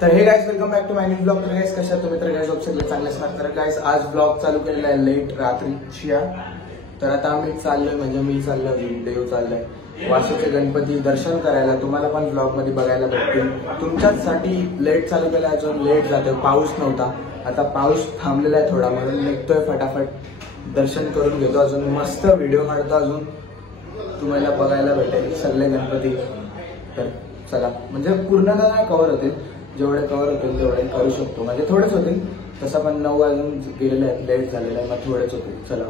तर हे guys welcome back to my new blog. तर गाइस कशा आहात तुम्ही? तर गाइस होप सगळे चांगले असणार. तर गाइस आज ब्लॉग चालू केलेला आहे लेट रात्रीच्या. तर आता आम्ही चाललोय, म्हणजे मी चाललोय, देव चाललोय वाशीचे गणपती दर्शन करायला. तुम्हाला पण ब्लॉग मध्ये बघायला भेटतील. तुमच्यासाठी लेट चालू केला, अजून लेट जातोय. पाऊस नव्हता, आता पाऊस थांबलेला आहे थोडा, म्हणून निघतोय फटाफट दर्शन करून घेतो. अजून मस्त व्हिडिओ काढतो, अजून तुम्हाला बघायला भेटेल सगळे गणपती. तर चला, म्हणजे पूर्ण नाही कव्हर होतील, जेवढे कव्हर होतील तेवढे करू शकतो. म्हणजे थोडेच होतील तसं, पण 9 वाजून गेलेले आहेत, लेट झालेलं आहे, मग थोडेच होतील. चला.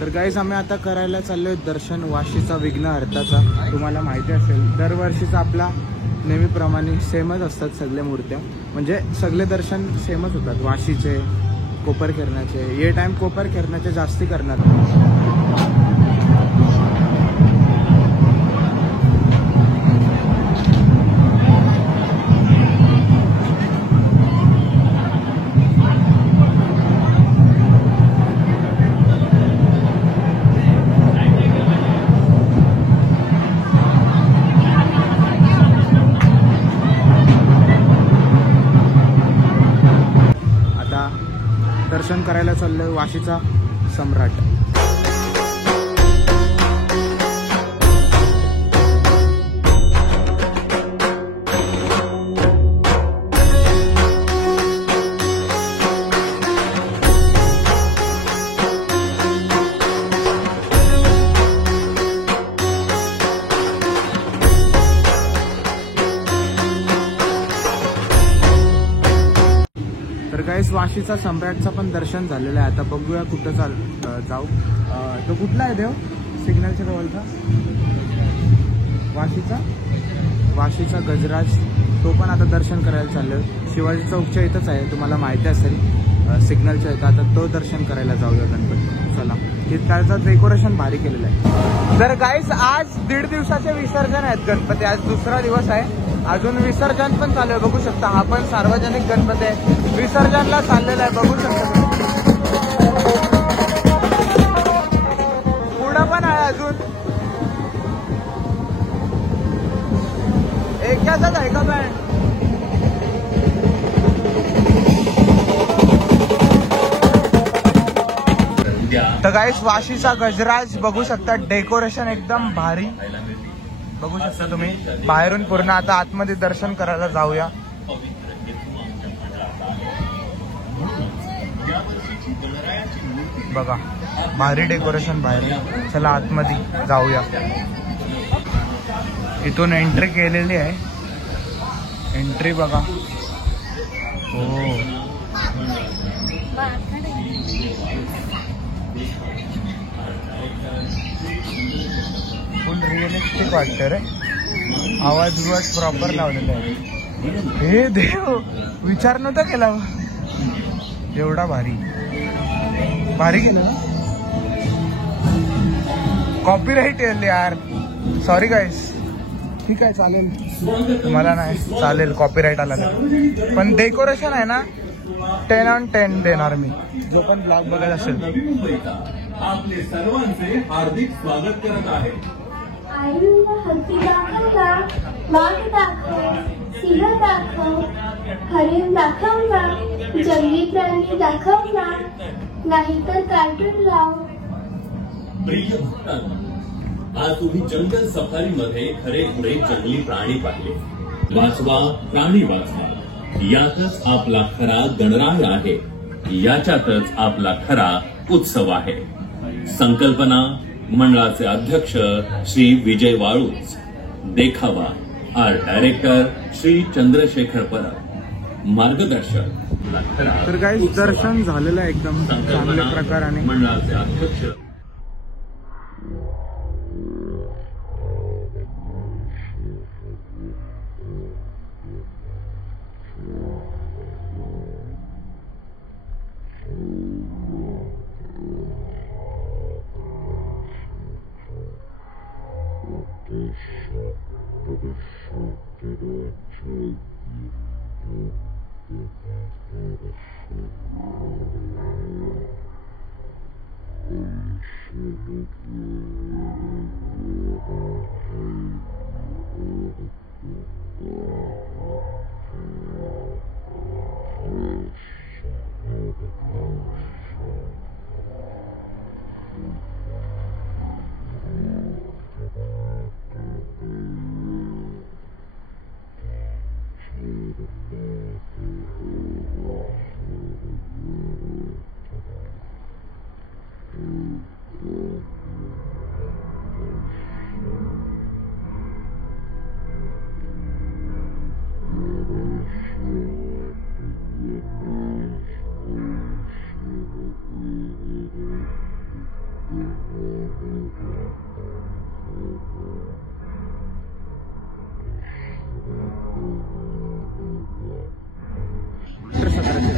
तर गाईस आम्ही आता करायला चाललोय दर्शन वाशीचा विघ्नहर्ताचा. तुम्हाला माहिती असेल दरवर्षीचा आपला नेहमीप्रमाणे सेमच असतात सगळ्या मूर्त्या, म्हणजे सगळे दर्शन सेमच होतात. वाशीचे, कोपरखेरणाचे, ये टाइम कोपरखेरणाचे जास्ती करणार. दर्शन करायला चाललोय वाशीचा सम्राट. तर गाईस वाशीचा सम्राटचा पण दर्शन झालेलं आहे. आता बघूया कुठं जाऊ. तो कुठला आहे देव? सिग्नलच्या जवळचा वाशीचा गजराज, तो पण आता दर्शन करायला चाललोय. शिवाजी चौकच्या इथंच आहे, तुम्हाला माहिती असेल, सिग्नलच्या इथं. आता तो दर्शन करायला जाऊया गणपती. चला, त्याचं डेकोरेशन भारी केलेलं आहे. तर गाईस आज 1.5 दिवसाचे विसर्जन आहेत गणपती. आज दुसरा दिवस आहे, अजून विसर्जन पण चालू आहे. बघू शकता, हा पण सार्वजनिक गणपती आहे, विसर्जनला चाललेला आहे. बघू शकता पुढं पण आहे अजून. एकच आहे का बँड? तर गाईस वाशीचा गजराज बघू शकता, डेकोरेशन एकदम भारी बघू शकता तुम्ही बाहेरून पूर्ण. आता आतमध्ये दर्शन करायला जाऊया. बघा भारी डेकोरेशन बाहेर. चला आतमध्ये जाऊया. इथून एंट्री केलेली आहे, एंट्री बघा. हो, फुल रिअलिस्टिक वाटतं रे. आवाज प्रॉपर लावलेला आहे. हे देव, विचार नव्हता केला एवढा भारी केलं ना. कॉपीराईट येईल यार, सॉरी गाईस. ठीक आहे, चालेल, तुम्हाला नाही चालेल कॉपीराईट आला तर. पण डेकोरेशन आहे ना, 10 on 10 देणार मी, जो पण ब्लॉग बघत असेल. आपले सर्वांचे हार्दिक स्वागत करत आहे. आईला हत्ती दाखव ना, वाघ दाखव, सिंह दाखव, हरिण दाखव ना, जंगली प्राणी दाखव ना, नाहीतर कार्टून लाव. प्रिय भक्तांनो, आज तुम्ही जंगल सफारी मध्ये खरेखुरे जंगली प्राणी पाहिले. वाचवा, प्राणी वाचवा, यातच आपला खरा गणराय आहे, याच्यातच आपला खरा उत्सव आहे. संकल्पना मंडळाचे अध्यक्ष श्री विजय वाळूज, देखावा आर्ट डायरेक्टर श्री चंद्रशेखर परब, मार्गदर्शक. तर काही दर्शन झालेलं आहे एकदम चांगल्या प्रकाराने. मंडळाचे अध्यक्ष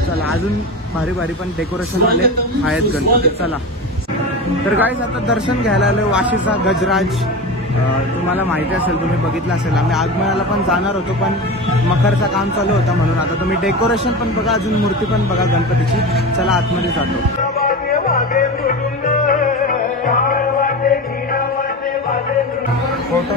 चला अजून भारी भारी पण डेकोरेशन वाले आहेत गणपती. चला तर गाईस आता दर्शन घ्यायला आलो वाशीचा गजराज. तुम्हाला माहिती असेल, तुम्ही बघितलं असेल, आम्ही आगमनाला पण जाणार होतो पण मखरचं काम चालू होतं म्हणून. आता तुम्ही डेकोरेशन पण बघा, अजून मूर्ती पण बघा गणपतीची. चला आतमध्ये जातो. फोटो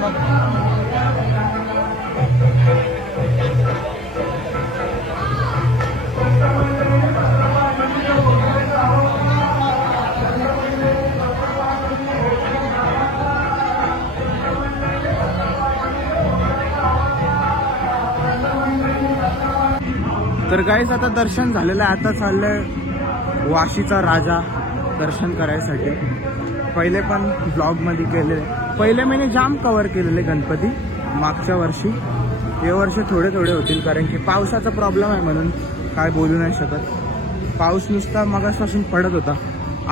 तर गाईस आता दर्शन झालेलं आहे. आता चाललंय वाशीचा राजा दर्शन करायसाठी. पहिले पण ब्लॉगमध्ये केलेले, पहिले महिने जाम कव्हर केलेले गणपती मागच्या वर्षी. हे वर्ष थोडे थोडे होतील कारण की पावसाचा प्रॉब्लेम आहे म्हणून काय बोलू नाही शकत. पाऊस नुसता मगासपासून पडत होता,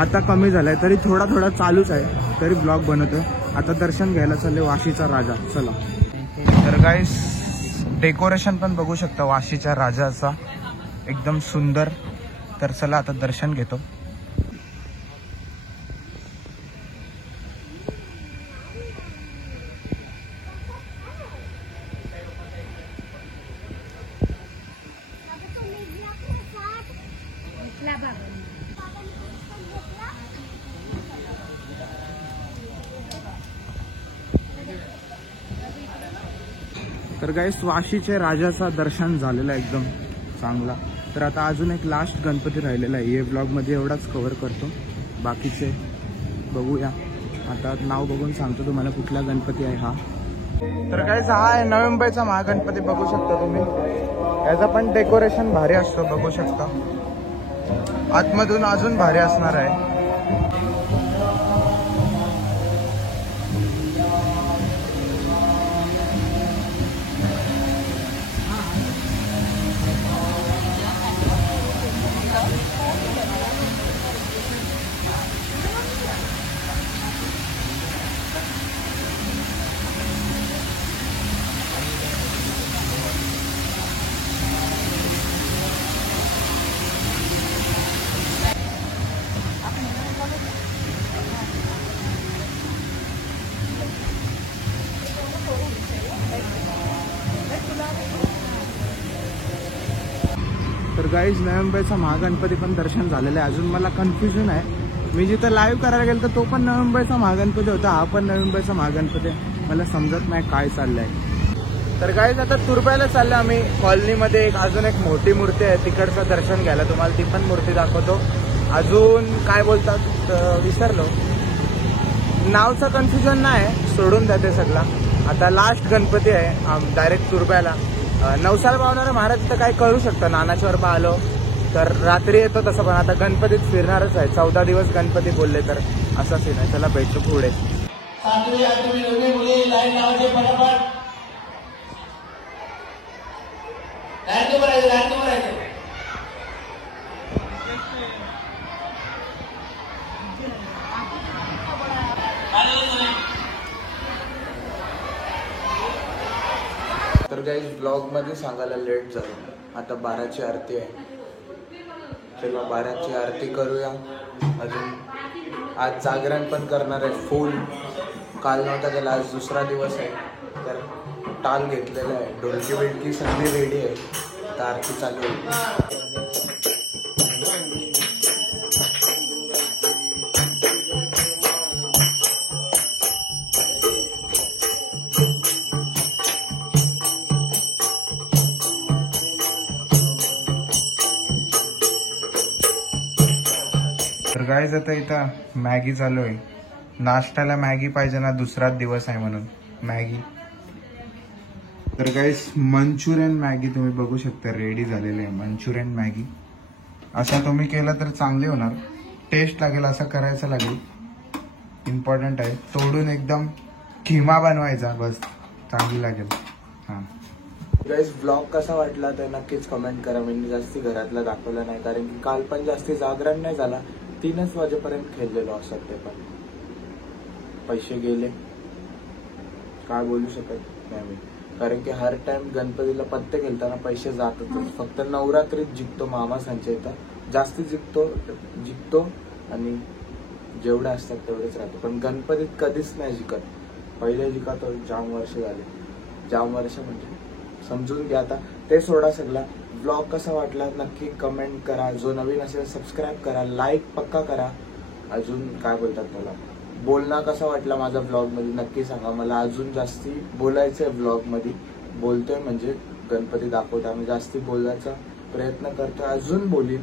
आता कमी झालाय, तरी थोडा थोडा चालूच आहे, तरी ब्लॉग बनवतोय. आता दर्शन घ्यायला चालले वाशीचा राजा. चला तर गाईस डेकोरेशन पण बघू शकता वाशीच्या राजाचा, एकदम सुंदर. तर चला आता दर्शन घेतो. तर गाईस वाशीचे राजाचा दर्शन झालेला एकदम चांगला. तर आता अजून एक लास्ट गणपती राहिलेला आहे. हे ब्लॉगमध्ये एवढाच कव्हर करतो, बाकीचे बघूया. आता नाव बघून सांगतो तुम्हाला कुठला गणपती आहे हा. तर गाईस हा आहे नवी मुंबईचा महागणपती. बघू शकता तुम्ही, याचा पण डेकोरेशन भारी असतो, बघू शकता. आतमधून अजून भारी असणार आहे. तर गाईज नवी मुंबईचा महागणपती पण दर्शन झालेलं आहे. अजून मला कन्फ्युजन आहे, मी जिथं लाईव्ह करायला गेलो तर तो पण नवी मुंबईचा महागणपती होता, हा पण नवी मुंबईचा महागणपती आहे. मला समजत नाही काय चाललंय. तर गाईज आता तुरब्याला चाललं आम्ही कॉलनीमध्ये. अजून एक मोठी मूर्ती आहे, तिकडचं दर्शन घ्यायला. तुम्हाला ती पण मूर्ती दाखवतो. अजून काय बोलतात विसरलो, नावचं कन्फ्युजन नाही, सोडून द्या सगळा. आता लास्ट गणपती आहे डायरेक्ट तुरब्याला. नवसाला पावणारा महाराज तर काय करू शकतं, नानाच्यावर पाहिलो तर रात्री येतो तसं, पण आता गणपतीत फिरणारच आहे. 14 दिवस गणपती बोलले तर असा सीन आहे. चला भेटतो पुढे. तर गाईज ब्लॉगमध्ये सांगायला लेट झालं. आता 12ची आरती आहे, चला 12ची आरती करूया. अजून आज जागरण पण करणार आहे फुल. काल नव्हता गेला, आज दुसरा दिवस आहे. तर टाल घेतलेला आहे, ढोलकी बिलकी सगळी रेडी आहे. तर आरती चालू आहे. तर गाईज आता इथं मॅगी चालू आहे. नाश्त्याला मॅगी पाहिजे ना, दुसराच दिवस आहे म्हणून मॅगी. तर गाईस मंचुरियन मॅगी तुम्ही बघू शकता रेडी झालेलं आहे. मंचुरियन मॅगी असा तुम्ही केला तर चांगली होणार, टेस्ट लागेल, असं करायचं लागेल. इम्पॉर्टंट आहे. तोडून एकदम खिमा बनवायचा, बस चांगली लागेल. हां गाईस ब्लॉग कसा वाटला तर नक्कीच कमेंट करा. मी जास्ती घरातला दाखवलं नाही कारण की काल पण जास्ती जागरण नाही झाला. 3 वाजेपर्यंत खेळलेलो असत ते पण पैसे गेले काय बोलू शकत नाही मी. कारण की हर टाइम गणपतीला पत्ते खेळताना पैसे जातातच. फक्त नवरात्रीत जिंकतो मामा संचय इथं जास्ती जिंकतो आणि जेवढे असतात तेवढेच राहतो. पण गणपतीत कधीच नाही जिंकत. पहिले जिंकतो. जाम वर्ष झाले. जाम वर्ष म्हणजे समजून घ्या. आता ते सोडा सगळा. ब्लॉग कसा वाटला नक्की कमेंट करा. जो नवीन असेल सबस्क्राईब करा, लाईक पक्का करा. अजून काय बोलतात त्याला, बोलणं कसा वाटला माझा ब्लॉग मध्ये नक्की सांगा. मला अजून जास्ती बोलायचंय ब्लॉग मध्ये. बोलतोय म्हणजे गणपती दाखवताना जास्ती बोलायचा प्रयत्न करतोय. अजून बोलीन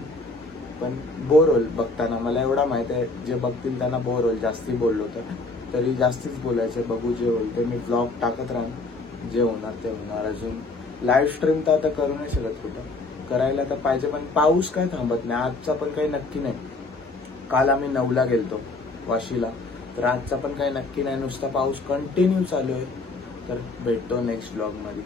पण बोर होईल बघताना. मला एवढा माहित आहे जे बघतील त्यांना बोर होईल जास्ती बोललो तर. तरी जास्तीच बोलायचंय. बघू जे होईल ते. मी ब्लॉग टाकत राहणार. जे होणार ते होणार. अजून लाईव्ह स्ट्रीम तर आता करू नाही शकत. कुठं करायला तर पाहिजे पण पाऊस काय थांबत नाही. आजचा पण काही नक्की नाही. काल आम्ही 9ला गेलतो वाशीला, तर आजचा पण काही नक्की नाही. नुसता पाऊस कंटिन्यू चालू आहे. तर भेटतो नेक्स्ट ब्लॉग मध्ये.